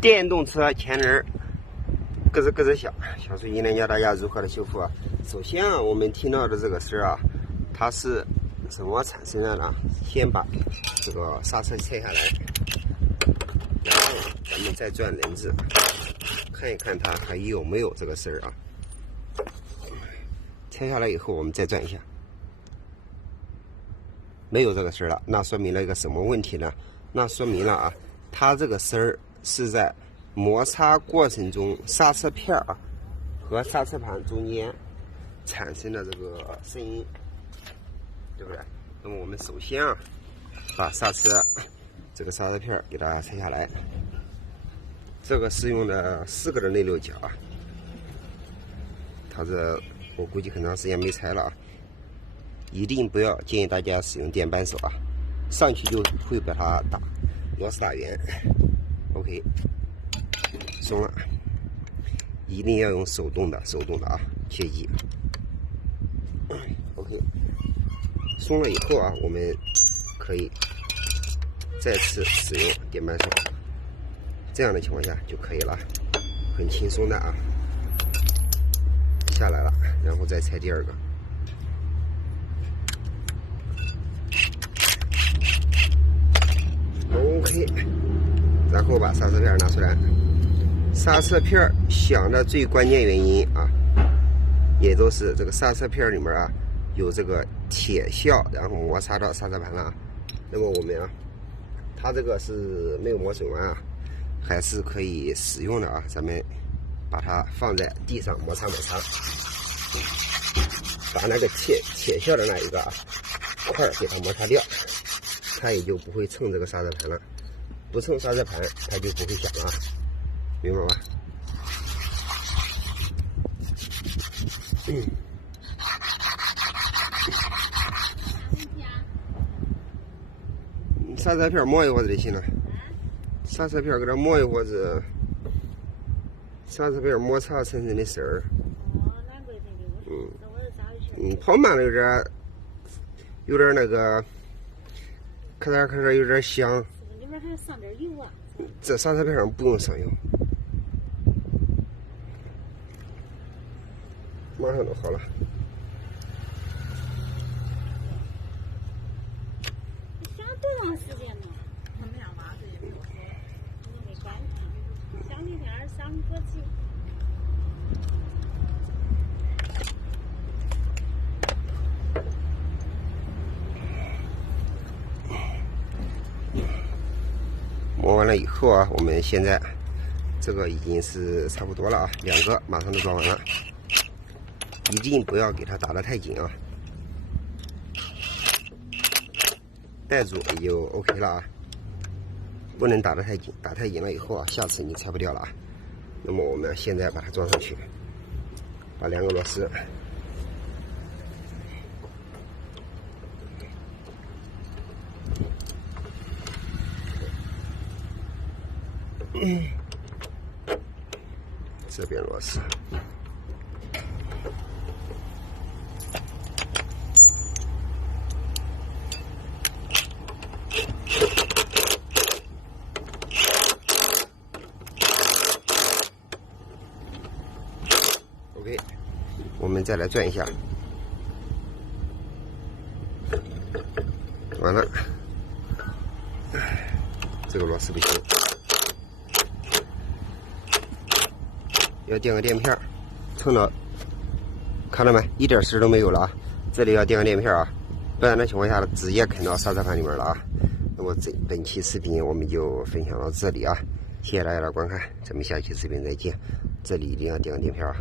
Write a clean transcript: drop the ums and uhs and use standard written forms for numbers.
电动车前轮咯吱咯吱响。小叔今天教大家如何的修复啊。首先啊，我们听到的这个声啊，它是什么产生的呢？先把这个刹车拆下来，然后咱们再转轮子，看一看它还有没有这个声啊。拆下来以后，我们再转一下，没有这个声了，那说明了一个什么问题呢？那说明了啊，它这个声是在摩擦过程中刹车片啊和刹车盘中间产生的这个声音，对不对？那么我们首先啊，把这个刹车片给大家拆下来。这个是用的4个的内六角啊，它这我估计很长时间没拆了啊。一定不要建议大家使用电扳手啊，上去就会把它螺丝打圆。OK， 松了，一定要用手动的啊，切记。OK， 松了以后啊，我们可以再次使用电扳手，这样的情况下就可以了，很轻松的啊，下来了，然后再拆第二个。OK， 然后把刹车片拿出来。刹车片响的最关键原因啊，也都是这个刹车片里面啊有这个铁鞘，然后摩擦到刹车盘了。那么我们啊，它这个是没有磨损完啊，还是可以使用的啊。咱们把它放在地上摩擦，把那个铁鞘的那一个块给它摩擦掉，它也就不会蹭这个刹车盘了。不蹭刹车盘，它就不会响了，明白吗？刹车片磨一会儿就行了。刹车片给它磨一会儿子，刹车片摩擦产生的声儿。跑慢了有点那个，咔嚓有点响。里面还上点油啊。这刹车片上不用上油，马上就好了。想多长时间呢？他们俩娃子也没有说，也没关系，想那天想多急。磨完了以后啊，我们现在这个已经是差不多了啊，2个马上就装完了。一定不要给它打得太紧啊，带住也就 OK 了啊，不能打得太紧，打太紧了以后啊，下次你拆不掉了啊。那么我们现在把它装上去，把2个螺丝。这边螺丝，OK， 我们再来转一下，完了，这个螺丝不行。要垫个垫片，蹭到，看到没？一点声都没有了啊！这里要垫个垫片啊，不然的情况下直接啃到刹车盘里面了啊。那么本期视频我们就分享到这里啊，谢谢大家的观看，咱们下期视频再见。这里一定要垫个垫片啊。